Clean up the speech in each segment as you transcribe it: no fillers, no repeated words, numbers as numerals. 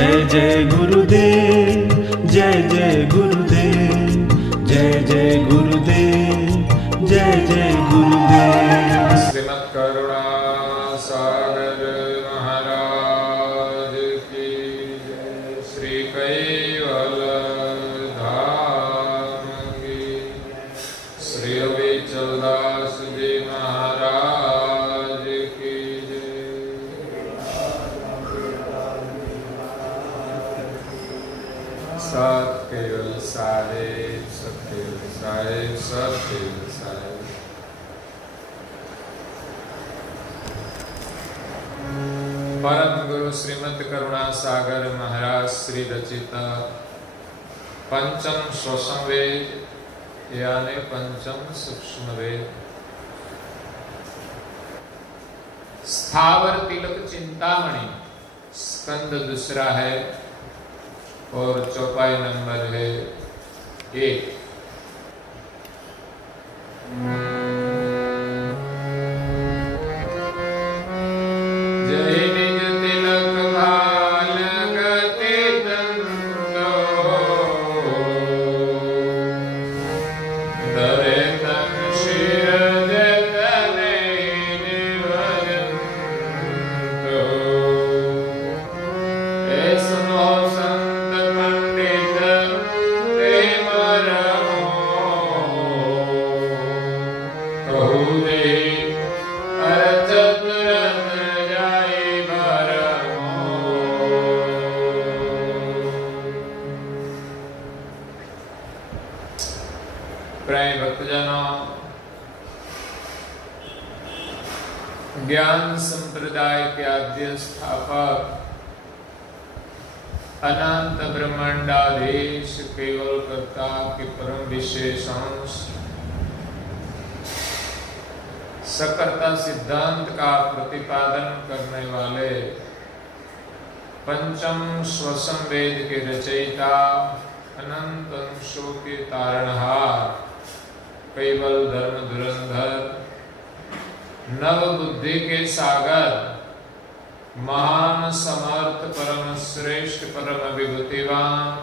जय जय गुरुदेव, जय जय गुरुदेव, जय जय गुरुदेव, जय जय गुरुदेव। श्रीमद् करुणा सागर महाराज की जय। श्री कैवल धाम की, श्री अविचलदास जी महाराज की जय। सत केवल साहेब, सत केवल साहेब, सत केवल साहेब। परम गुरु श्रीमद् करुणा सागर महाराज श्री रचित पंचम सूक्ष्म वेद यानी पंचम सूक्ष्म वेद स्थावर तिलक चिंतामणि स्कंद दूसरा है और चौपाई नंबर है 1। ज्ञान संप्रदाय के आद्य स्थापक अनंत ब्रह्मांडाधीश केवल कर्ता के परम विशेष अंश सकर्ता सिद्धांत का प्रतिपादन करने वाले पंचम स्वसम वेद के रचयिता अनंत अंशों के तारणहार केवल धर्म धुरंधर नव बुद्धि के सागर महान समर्थ परम श्रेष्ठ परम विभूतिवान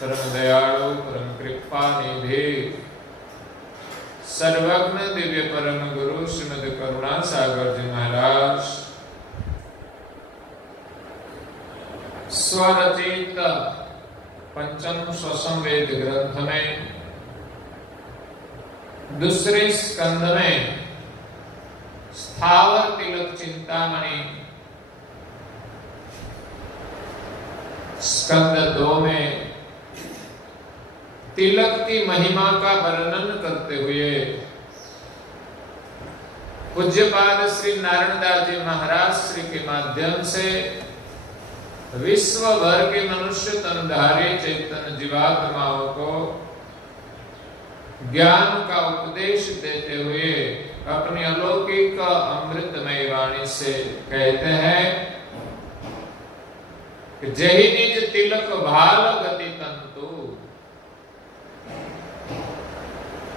परम दयालु परम कृपा निधि सर्वज्ञ दिव्य परम गुरु श्रीमद् करुणा सागर जी महाराज स्वरचित पंचम स्वसम वेद ग्रंथ में दूसरे स्कंद में स्थावर तिलक चिंतामणि स्कंद 2 में तिलक की महिमा का वर्णन करते हुए पूज्यपाद श्री नारायणदास जी महाराज श्री के माध्यम से विश्व भर के मनुष्य तनधारी चैतन्य जीवात्माओं को ज्ञान का उपदेश देते हुए अपनी अलौकिक अमृतमय वाणी से कहते हैं कि जहि निज तिलक भाल गति तंतु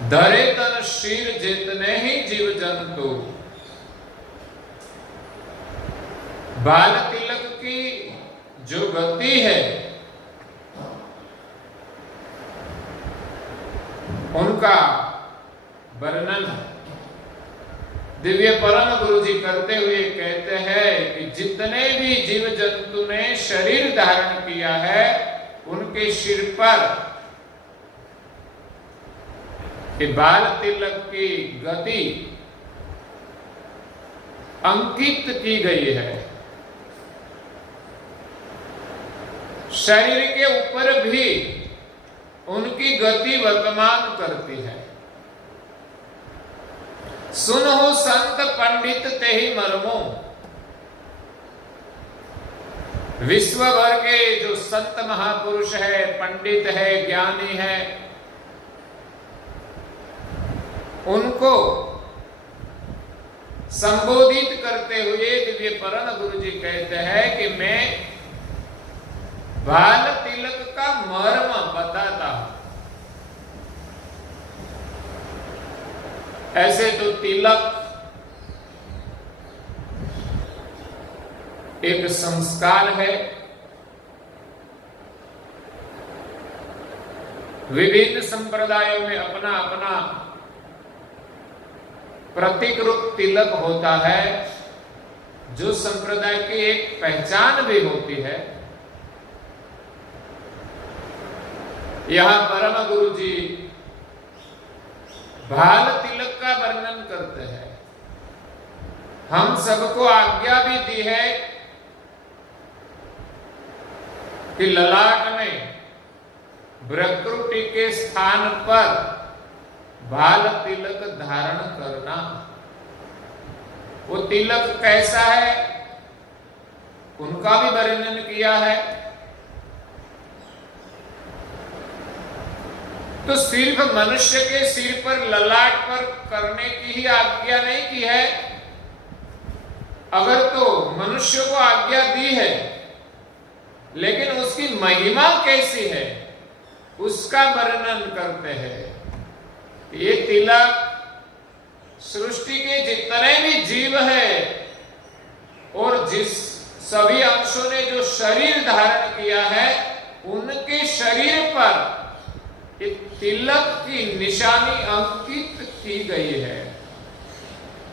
धरे तन शीर जितने ही जीव जंतु। बाल तिलक की जो गति है उनका वर्णन दिव्य परम गुरु जी करते हुए कहते हैं कि जितने भी जीव जंतु ने शरीर धारण किया है उनके सिर पर कि बाल तिलक की गति अंकित की गई है। शरीर के ऊपर भी उनकी गति वर्तमान करती है। सुनो संत पंडित ते ही मर्मो, विश्व भर के जो संत महापुरुष है, पंडित है, ज्ञानी है, उनको संबोधित करते हुए दिव्य परम गुरु जी कहते हैं कि मैं बाल तिलक का मर्म बताता हूं। ऐसे तो तिलक एक संस्कार है, विभिन्न संप्रदायों में अपना अपना प्रतीक रूप तिलक होता है, जो संप्रदाय की एक पहचान भी होती है। यहां परम गुरु जी भाल तिलक का वर्णन करते हैं। हम सबको आज्ञा भी दी है कि ललाट में भ्रकुटी के स्थान पर भाल तिलक धारण करना। वो तिलक कैसा है उनका भी वर्णन किया है। तो सिर्फ मनुष्य के सिर पर ललाट पर करने की ही आज्ञा नहीं की है। अगर तो मनुष्य को आज्ञा दी है, लेकिन उसकी महिमा कैसी है उसका वर्णन करते हैं। ये तिलक सृष्टि के जितने भी जीव है और जिस सभी अंशों ने जो शरीर धारण किया है, उनके शरीर पर तिलक की निशानी अंकित की गई है।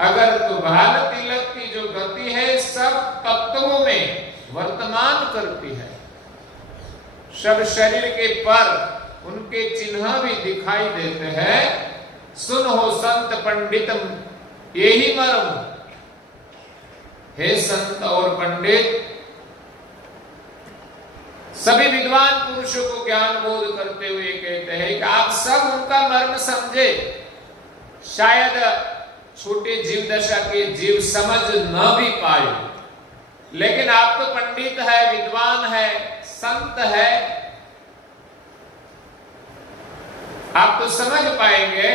अगर तो भाल तिलक की जो गति है सब तत्वों में वर्तमान करती है। सब शरीर के पर उनके चिन्ह भी दिखाई देते हैं। सुन हो संत पंडितम, यही मर्म। हे संत और पंडित, सभी विद्वान पुरुषों को ज्ञान बोध करते हुए कहते हैं कि आप सब उनका मर्म समझे। शायद छोटे जीव दशा के जीव समझ न भी पाए, लेकिन आप तो पंडित है, विद्वान है, संत है, आप तो समझ पाएंगे।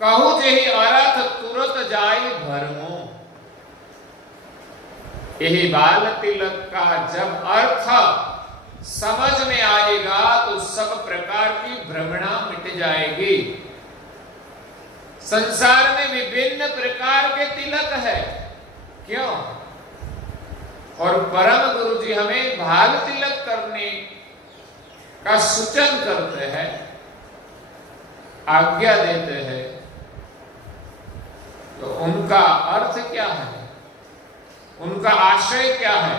कहूं जेहि अर्थ तुरत जाय भरमो। यही बाल तिलक का जब अर्थ समझ में आएगा तो सब प्रकार की भ्रमणा मिट जाएगी। संसार में विभिन्न प्रकार के तिलक है, क्यों? और परम गुरु जी हमें भाल तिलक करने का सूचन करते हैं, आज्ञा देते हैं। तो उनका अर्थ क्या है, उनका आशय क्या है?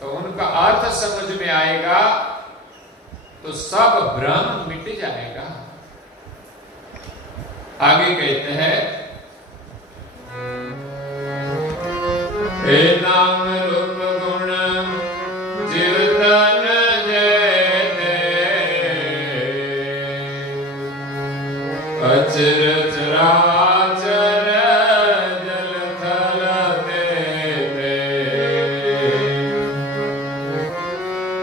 तो उनका अर्थ समझ में आएगा तो सब भ्रम मिट जाएगा। आगे कहते हैं, हे नाम रूप गुण जीवतन जयते, अचर चराचर जल थल तेते,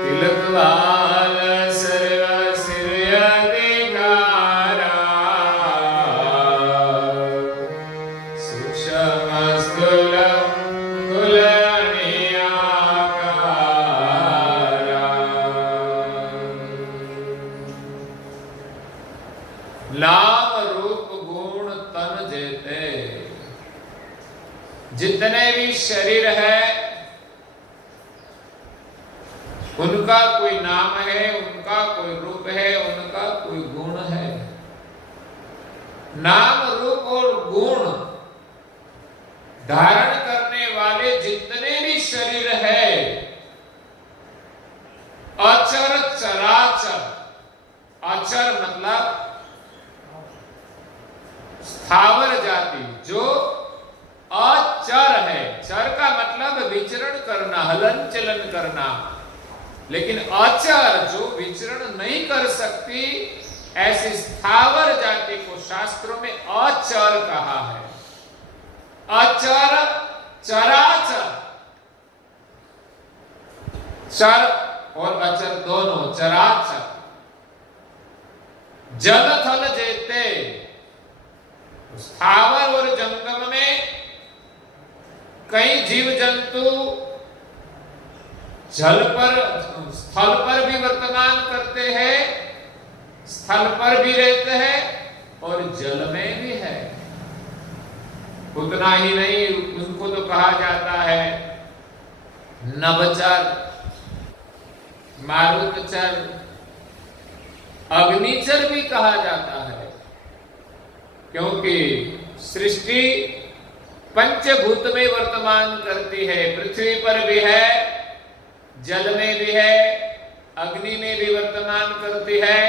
तिलक वाल सर्व सिर अधिकारा, सूक्ष्म स्थूल कुल नियाकारा। नाम रूप गुण तन जेते, जितने भी शरीर है उनका कोई नाम है, उनका कोई रूप है, उनका कोई गुण है। नाम रूप और गुण धारण करने वाले जितने भी शरीर है, अचर चराचर, अचर मतलब स्थावर जाति, जो अचर है। चर का मतलब विचरण करना, हलन चलन करना, लेकिन अचर जो विचरण नहीं कर सकती, ऐसी स्थावर जाति को शास्त्रों में अचर कहा है। अचर चराचर, चर और अचर दोनों, चराचर। जल थल जेते, स्थावर और जंगम में कई जीव जंतु जल पर, स्थल पर भी वर्तमान करते हैं, स्थल पर भी रहते हैं और जल में भी है। उतना ही नहीं, उनको तो कहा जाता है नभचर, मारुतचर, अग्निचर भी कहा जाता है, क्योंकि सृष्टि पंचभूत में वर्तमान करती है। पृथ्वी पर भी है, जल में भी है, अग्नि में भी वर्तमान करती है,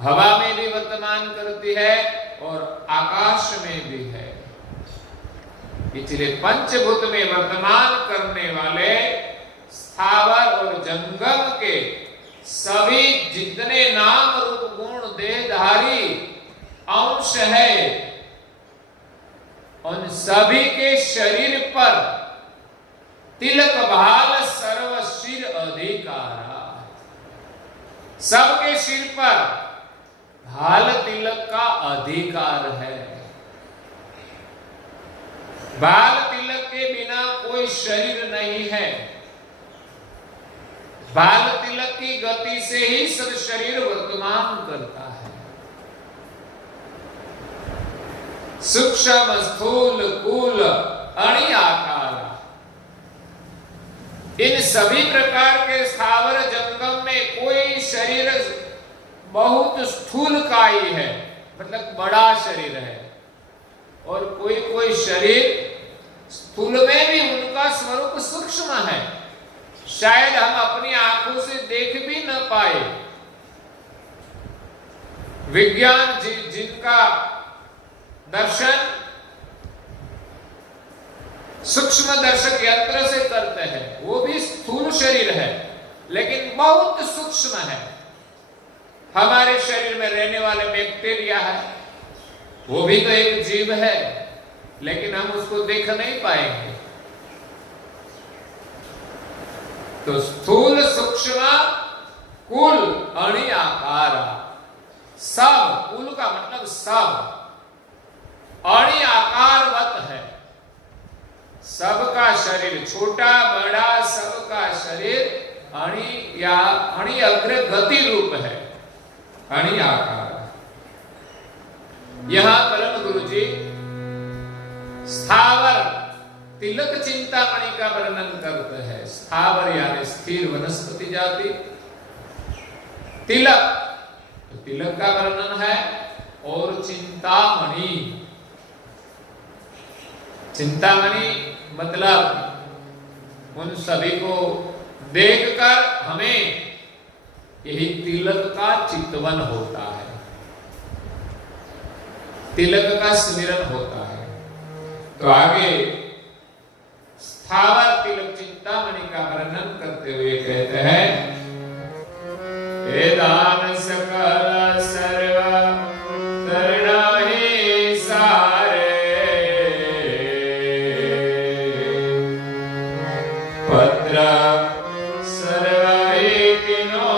हवा में भी वर्तमान करती है और आकाश में भी है। इसलिए पंचभूत में वर्तमान करने वाले स्थावर और जंगम के सभी जितने नाम रूप गुण देहधारी अंश है, उन सभी के शरीर पर तिलक भाल सर्व शिर अधिकारा। सबके सिर पर भाल तिलक का अधिकार है। भाल तिलक के बिना कोई शरीर नहीं है। भाल तिलक की गति से ही सब शरीर वर्तमान करता है। सूक्ष्म स्थूल कूल अणि आकार, इन सभी प्रकार के स्थावर जंगम में कोई शरीर बहुत स्थूल कायी है, मतलब बड़ा शरीर है, और कोई शरीर स्थूल में भी उनका स्वरूप सूक्ष्म है, शायद हम अपनी आंखों से देख भी न पाए। विज्ञान जिनका दर्शन सूक्ष्म दर्शक यंत्र से करते हैं, वो भी स्थूल शरीर है लेकिन बहुत सूक्ष्म है। हमारे शरीर में रहने वाले बैक्टीरिया है, वो भी तो एक जीव है, लेकिन हम उसको देख नहीं पाएंगे। तो स्थूल सूक्ष्म कुल अणि आकार, सब, कुल का मतलब सब, अणि आकारवत है। सबका शरीर छोटा बड़ा, सबका शरीर अणि या अणि अग्र गति रूप है, अणि आकार। यहां परम गुरु जी स्थावर तिलक चिंतामणि का वर्णन करते हैं। स्थावर यानी स्थिर वनस्पति जाति, तिलक तो तिलक का वर्णन है, और चिंतामणि, चिंतामणि मतलब उन सभी को देखकर हमें यही तिलक का चितवन होता है, तिलक का स्मरण होता है। तो आगे स्थावर तिलक चिंतामणि का वर्णन करते हुए कहते हैं, दान सकल सर्व शरणाहि सारे, पत्र सर्वहि किनो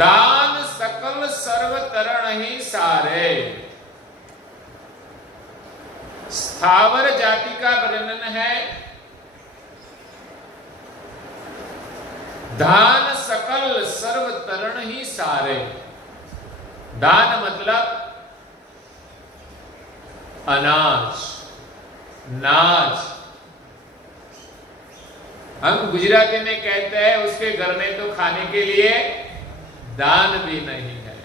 दान सकल सर्वतरण ही सारे। स्थावर जाति का वर्णन है, दान सकल सर्वतरण ही सारे। दान मतलब अनाज, नाज। हम गुजराती में कहते हैं उसके घर में तो खाने के लिए दान भी नहीं है।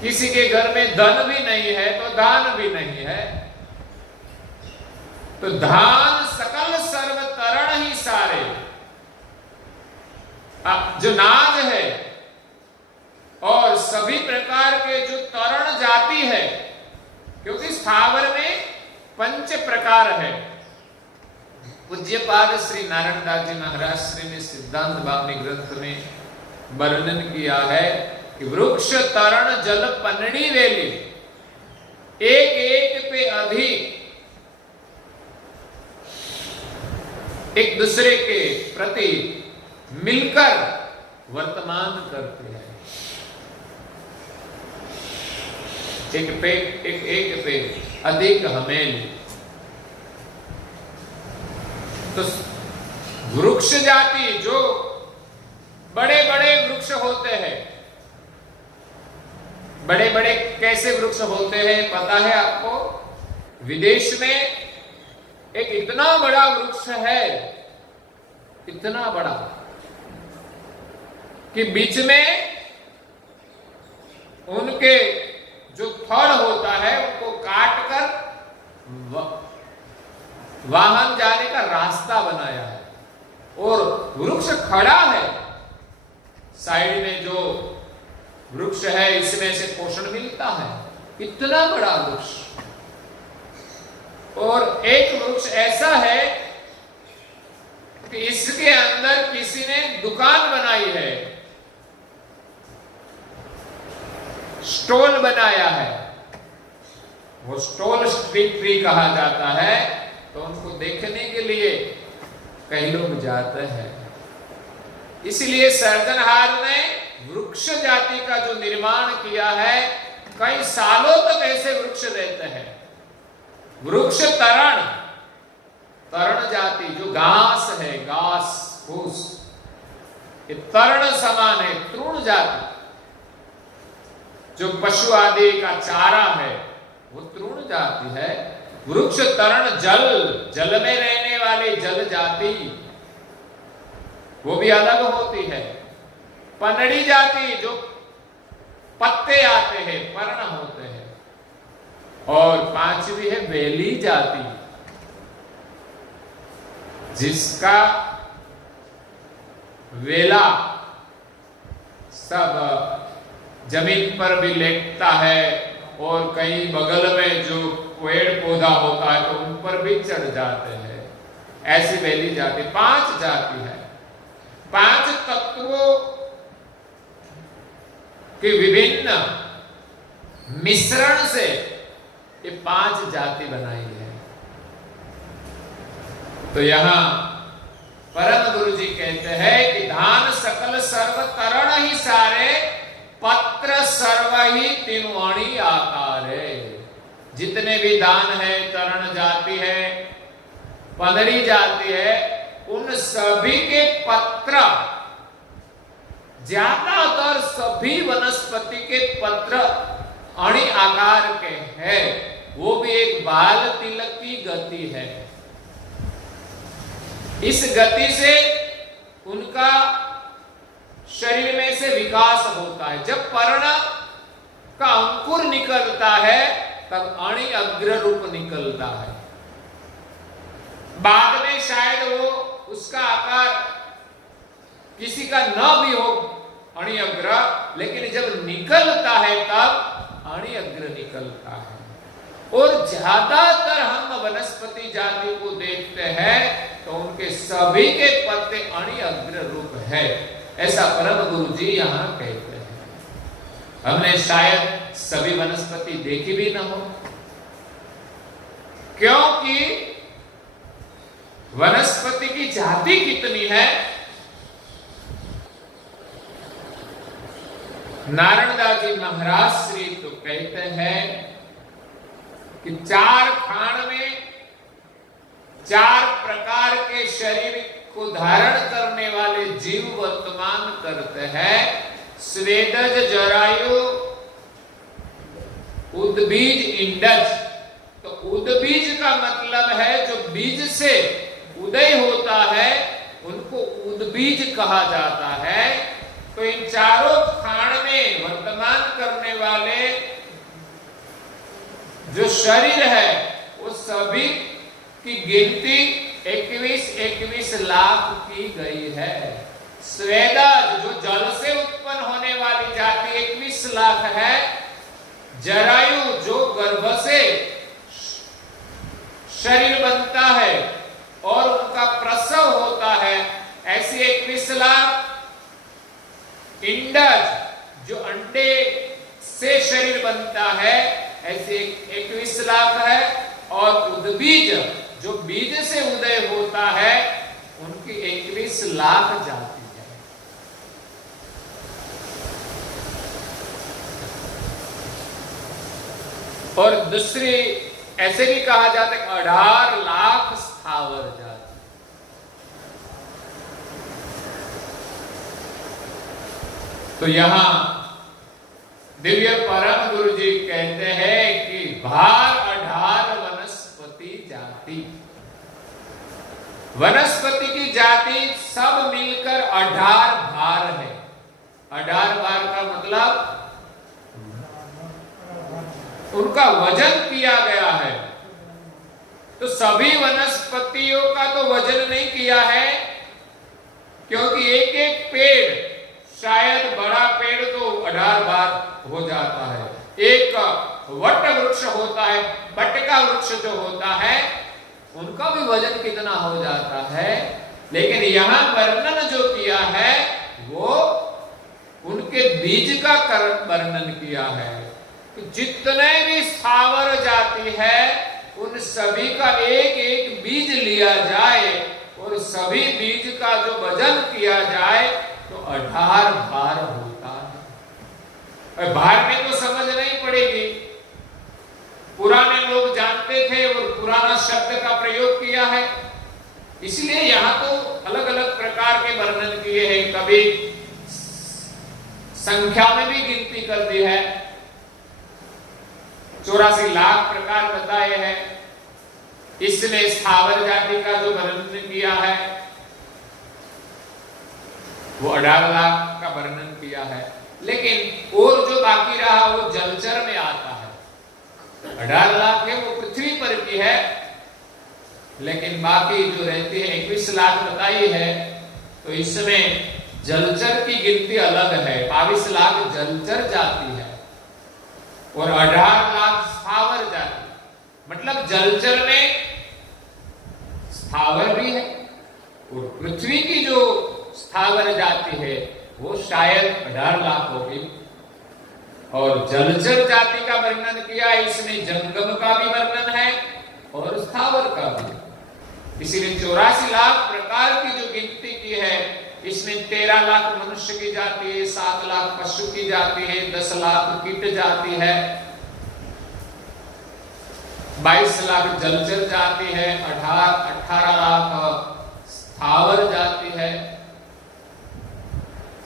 किसी के घर में धन भी नहीं है तो दान भी नहीं है। तो धान सकल सर्वतरण ही सारे, जो नाज है और सभी प्रकार के जो तरण जाति है, क्योंकि स्थावर में पंच प्रकार है। पूज्यपाद श्री नारायण दास जी महाराज श्री ने सिद्धांत भावनी ग्रंथ में वर्णन किया है कि वृक्ष तरण जल पनड़ी वेली, एक एक पे अधिक एक दूसरे के प्रति मिलकर वर्तमान करते हैं। एक पे अधिक हमेल। तो वृक्ष जाति जो बड़े बड़े वृक्ष होते हैं, बड़े बड़े कैसे वृक्ष होते हैं पता है आपको? विदेश में एक इतना बड़ा वृक्ष है, इतना बड़ा कि बीच में उनके जो थड़ होता है उनको काट कर वाहन जाने का रास्ता बनाया है, और वृक्ष खड़ा है। साइड में जो वृक्ष है इसमें से पोषण मिलता है, इतना बड़ा वृक्ष। और एक वृक्ष ऐसा है कि इसके अंदर किसी ने दुकान बनाई है, स्टॉल बनाया है। वो स्टॉल स्ट्रीट ट्री कहा जाता है। तो उनको देखने के लिए कई लोग जाते हैं। इसलिए सृजनहार ने वृक्ष जाति का जो निर्माण किया है, कई सालों तक ऐसे वृक्ष रहते हैं। वृक्ष तरण, तरण जाति जो घास है, घास फूस, ये तरण समान है। तृण जाति जो पशु आदि का चारा है वो तृण जाति है। वृक्ष तरण जल, जल में रहने वाली जल जाति वो भी अलग होती है। पनड़ी जाति जो पत्ते आते हैं, पर्ण होते हैं। और पांचवी है बेली जाति, जिसका वेला सब जमीन पर भी लेटता है, और कहीं बगल में जो पेड़ पौधा होता है तो उन पर भी चढ़ जाते हैं। ऐसी बेली जाति, 5 जाति है। 5 तत्वों के विभिन्न मिश्रण से ये 5 जाति बनाई है। तो यहां परम गुरु जी कहते हैं कि धान सकल सर्व तरण ही सारे, पत्र सर्व ही तिनवाणी आकार है। जितने भी दान है, तरण जाति है, पदड़ी जाति है, उन सभी के पत्र, ज्यादातर सभी वनस्पति के पत्र अणि आकार के हैं। वो भी एक बाल तिलक की गति है। इस गति से उनका शरीर में से विकास होता है। जब पर्ण का अंकुर निकलता है तब अणि अग्र रूप निकलता है। बाद में शायद वो उसका आकार किसी का न भी हो अणि अग्र, लेकिन जब निकलता है तब अणि अग्र निकलता है। और ज्यादातर हम वनस्पति जाति को देखते हैं तो उनके सभी के पत्ते अणि अग्र रूप है। ऐसा परम गुरु जी यहां कहते हैं। हमने शायद सभी वनस्पति देखी भी ना हो, क्योंकि वनस्पति की जाति कितनी है। नारायणदास जी महाराज श्री तो कहते हैं कि 4 खान में 4 प्रकार के शरीर को धारण करने वाले जीव वर्तमान करते हैं। स्वेदज, जरायु, उद्बीज, इंडज। तो उद्बीज का मतलब है जो बीज से उदय होता है, उनको उद्बीज कहा जाता है। तो इन चारों खान में वर्तमान करने वाले जो शरीर है वो सभी की गिनती 21 लाख की गई है। स्वेदज जो जल से उत्पन्न होने वाली जाति 21 लाख है। जरायु जो गर्भ से शरीर बनता है और उनका प्रसव होता है, ऐसी 21 लाख। इंडज जो अंडे से शरीर बनता है, ऐसे 21 लाख है। और उद्बीज जो बीज से उदय होता है, उनकी 21 लाख जाति है। और दूसरी ऐसे भी कहा जाता है 18 लाख स्थावर जाति। तो यहां दिव्य परम गुरु जी कहते हैं कि भार 18 वनस्पति जाति, वनस्पति की जाति सब मिलकर 18 भार है। 18 भार का मतलब उनका वजन किया गया है। तो सभी वनस्पतियों का तो वजन नहीं किया है, क्योंकि एक एक पेड़, शायद बड़ा पेड़ तो 18 बार हो जाता है। एक वट वृक्ष होता है, बटका वृक्ष जो होता है, उनका भी वजन कितना हो जाता है। लेकिन यहां वर्णन जो किया है वो उनके बीज का वर्णन किया है। जितने भी स्थावर जाति है उन सभी का एक एक बीज लिया जाए और सभी बीज का जो वजन किया जाए तो 18 भार होता है। भार में तो समझ नहीं पड़ेगी, पुराने लोग जानते थे और पुराना शब्द का प्रयोग किया है, इसलिए यहां तो अलग अलग प्रकार के वर्णन किए हैं। कभी संख्या में भी गिनती कर दी है, 84 लाख प्रकार बताए हैं। इसमें स्थावर जाति का जो वर्णन किया है वो 18 लाख का वर्णन किया है। लेकिन और जो बाकी रहा वो जलचर में आता है। 18 लाख है वो पृथ्वी पर की है, लेकिन बाकी जो रहती है 21 लाख बताई है। तो इसमें जलचर की गिनती अलग है, 22 लाख जलचर जाति है और 18 लाख स्थावर जाति। मतलब जलचर में स्थावर भी है और पृथ्वी की जो स्थावर जाति है वो शायद 18 लाख होगी। और जलचर जाति का वर्णन किया, इसमें जंगम का भी वर्णन है और स्थावर का भी। इसीलिए 84 लाख प्रकार की जो गिनती की है, इसमें 13 लाख मनुष्य की जाति है, 7 लाख पशु की जाति है, 10 लाख कीट जाति है, 22 लाख जलचर जाति है, 18 लाख स्थावर जाति है।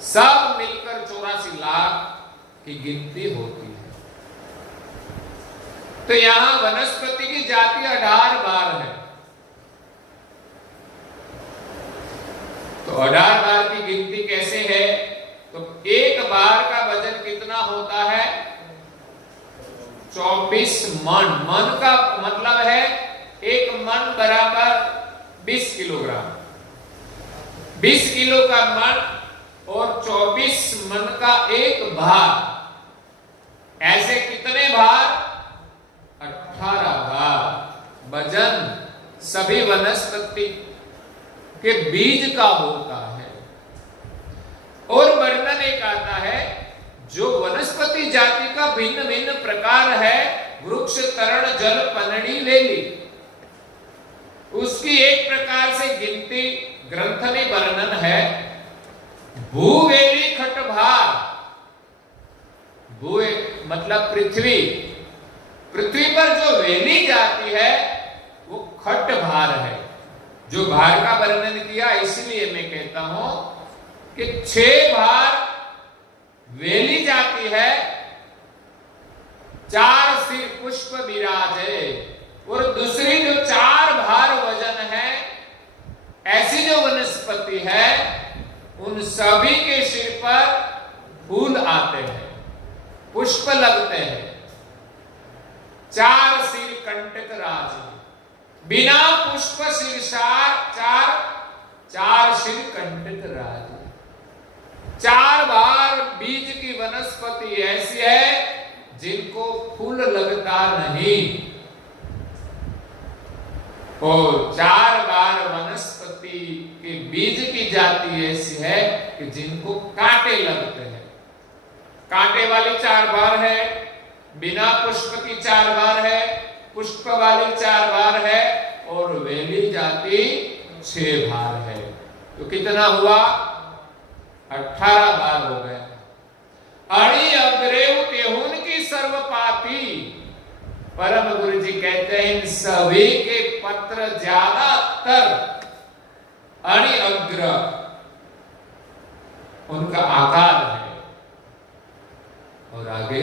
सब मिलकर 84 लाख की गिनती होती है। तो यहां वनस्पति की जाति 18 बार है। तो 18 बार की गिनती कैसे है? तो एक बार का वजन कितना होता है? 24 मन। मन का मतलब है एक मन बराबर 20 किलोग्राम। 20 किलो का मन और 24 मन का एक भार। ऐसे कितने भार? 18 भार वजन सभी वनस्पति के बीज का होता है। और वर्णन एक आता है, जो वनस्पति जाति का भिन्न भिन्न प्रकार है, वृक्ष, तरण, जल, पनड़ी, वेली, उसकी एक प्रकार से गिनती ग्रंथ में वर्णन है। भूवेली खटभार। भू मतलब पृथ्वी। पृथ्वी पर जो वेली जाती है वो खट भार है। जो भार का वर्णन किया, इसलिए मैं कहता हूं कि 6 भार वेली जाती है, 4 सिर पुष्प विराजे, और दूसरी जो 4 भार वजन है, ऐसी जो वनस्पति है उन सभी के सिर पर फूल आते हैं, पुष्प लगते हैं। 4 सिर कंटक राज, बिना पुष्प शीर्षार 4 सिर कंटक राज। 4 बार बीज की वनस्पति ऐसी है जिनको फूल लगता नहीं, और 4 बार वनस्पति के बीज की जाति ऐसी है कि जिनको कांटे लगते हैं। कांटे वाली 4 बार है, बिना पुष्प की 4 बार है, पुष्प वाली 4 बार है, और वेली जाति 6 बार है। तो कितना हुआ? 18 बार हो गया। अणि अग्रेव तेहुन की सर्वपाती। परम गुरु जी कहते हैं इन सभी के पत्र ज्यादातर अणि अग्र उनका आकार है। और आगे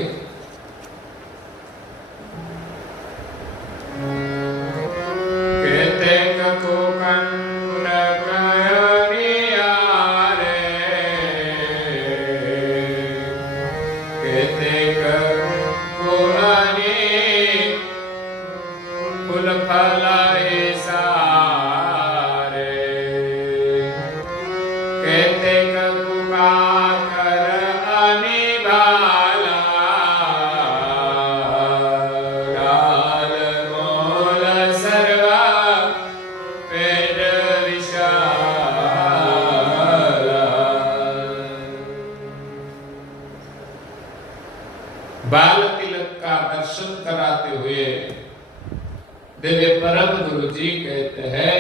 कहते बाल तिलक का दर्शन कराते हुए दिव्य परम गुरु जी कहते हैं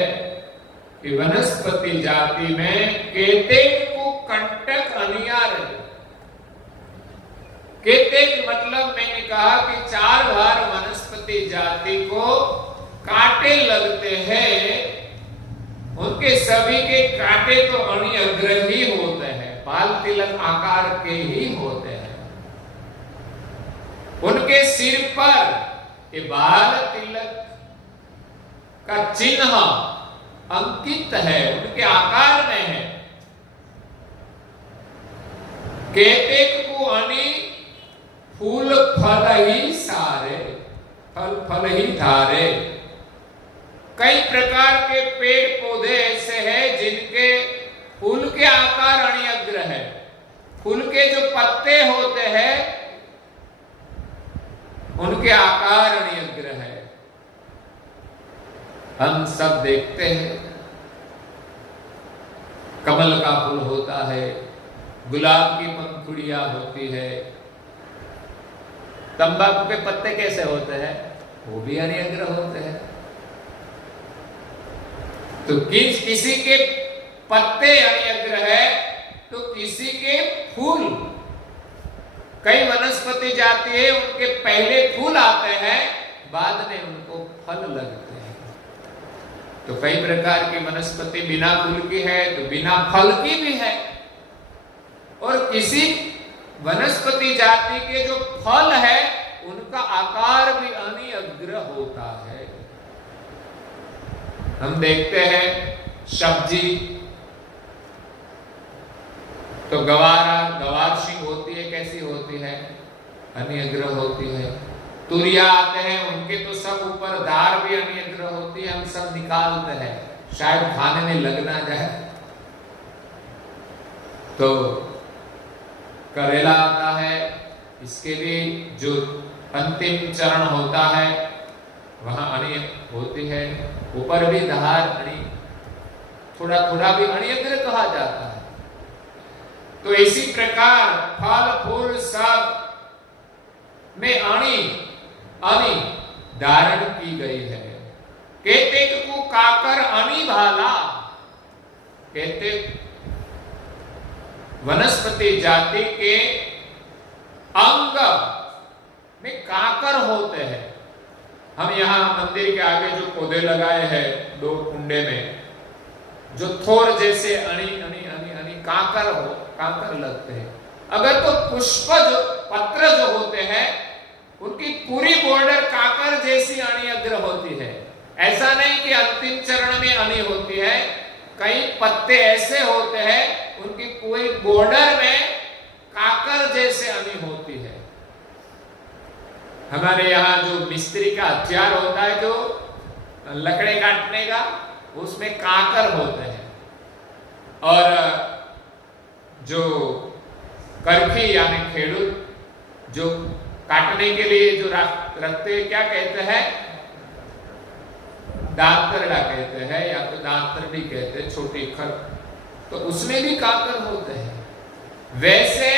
कि वनस्पति जाति में केतेक को कंटक अनियार। केतेक मतलब मैंने कहा कि 4 बार वनस्पति जाति को कांटे लगते हैं। उनके सभी के कांटे तो अणि अग्र ही होते हैं, बाल तिलक आकार के ही होते हैं। उनके सिर पर ये बाल तिलक का चिन्ह अंकित है, उनके आकार में है। केतेक को अणि फूल फल ही सारे, फल फल ही धारे। कई प्रकार के पेड़ पौधे ऐसे हैं जिनके फूल के आकार अणि अग्र है। फूल के जो पत्ते होते हैं उनके आकार अणि अग्र है। हम सब देखते हैं कमल का फूल होता है, गुलाब की पंखुड़ियां होती है। तंबाकू के पत्ते कैसे होते हैं? वो भी अणि अग्र होते हैं। तो किसी के पत्ते अणि अग्र है तो किसी के फूल। कई वनस्पति जाति है उनके पहले फूल आते हैं, बाद में उनको फल लगते हैं। तो कई प्रकार की वनस्पति बिना फूल की है तो बिना फल की भी है। और किसी वनस्पति जाति के जो फल है उनका आकार भी अणि अग्र होता है। हम देखते हैं सब्जी तो गवार सिंह होती है, कैसी होती है? अणि अग्र होती है। तुरिया आते हैं उनके तो सब ऊपर दार भी अणि अग्र होती है, हम सब निकालते हैं शायद खाने में लग ना जाए। तो करेला आता है, इसके भी जो अंतिम चरण होता है वहां अणि होती है, ऊपर भी धार अणि, थोड़ा थोड़ा भी अणि अग्र कहा जाता है। तो इसी प्रकार फल फूल सब में अणि धारण की गई है। केतेक को काकर अणि भाला। केतेक वनस्पति जाति के अंग में काकर होते हैं। हम यहाँ मंदिर के आगे जो पौधे लगाए हैं 2 कुंडे में, जो थोर जैसे अणि अणि अणि अणि काकर हो, काकर लगते हैं। अगर तो पुष्प जो पत्र जो होते हैं उनकी पूरी बॉर्डर काकर जैसी अणि अग्र होती है। ऐसा नहीं कि अंतिम चरण में अणि होती है, कई पत्ते ऐसे होते हैं उनकी पूरी बॉर्डर में काकर जैसे अणि होती है। हमारे यहाँ जो मिस्त्री का हथियार होता है जो लकड़े काटने का, उसमें काकर होते हैं। और जो करखी यानी खेड़ूत जो काटने के लिए जो रखते हैं, क्या कहते हैं? दातरड़ा कहते हैं या तो दातर भी कहते हैं, छोटी खर, तो उसमें भी काकर होते हैं। वैसे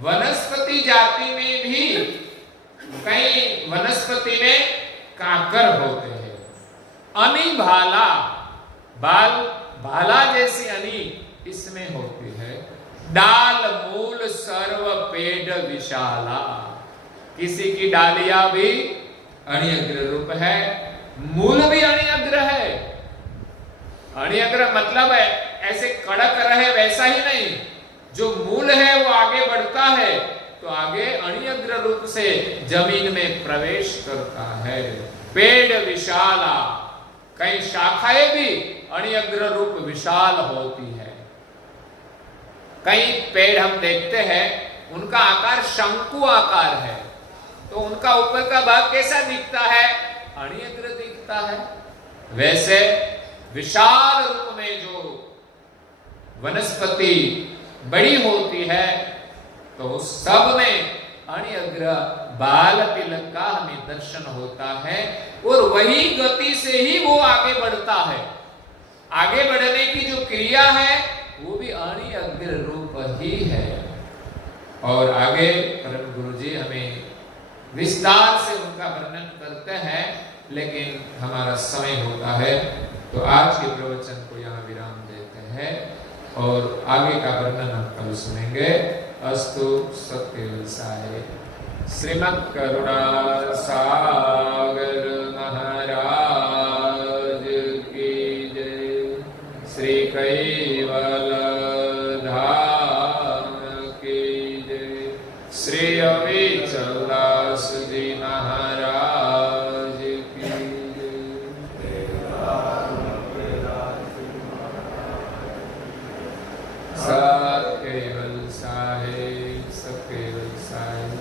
वनस्पति जाति में भी कई वनस्पति में काकर होते हैं। अणि भाला, भाला जैसी अणि इसमें होती है। डाल मूल सर्व पेड़ विशाला। किसी की डालियां भी अणिअग्र रूप है, मूल भी अणिअग्र है। अणिअग्र मतलब है ऐसे कड़क रहे वैसा ही नहीं, जो मूल है वो आगे बढ़ता है तो आगे अणिअग्र रूप से जमीन में प्रवेश करता है। पेड़ विशाला, कई शाखाएं भी अणिअग्र रूप विशाल होती है। कई पेड़ हम देखते हैं उनका आकार शंकु आकार है, तो उनका ऊपर का भाग कैसा दिखता है? अणिअग्र दिखता है। वैसे विशाल रूप में जो वनस्पति बड़ी होती है तो उस सब में अणिअग्र बाल तिलक का हमें दर्शन होता है, और वही गति से ही वो आगे बढ़ता है। आगे बढ़ने की जो क्रिया है वो भी अणिअग्र रूप ही है। और आगे परम गुरुजी हमें विस्तार से उनका वर्णन करते हैं, लेकिन हमारा समय होता है तो आज के प्रवचन को यहाँ विराम देते हैं और आगे का वर्णन हम कल सुनेंगे। अस्तु सत्यवसाय। श्रीमद् करुणा सागर महाराज की जय। श्री कैवल धाम की जय। श्री अविचल दास जी महाराज की जय। सत्केवल साहेब, सत्केवल साहेब।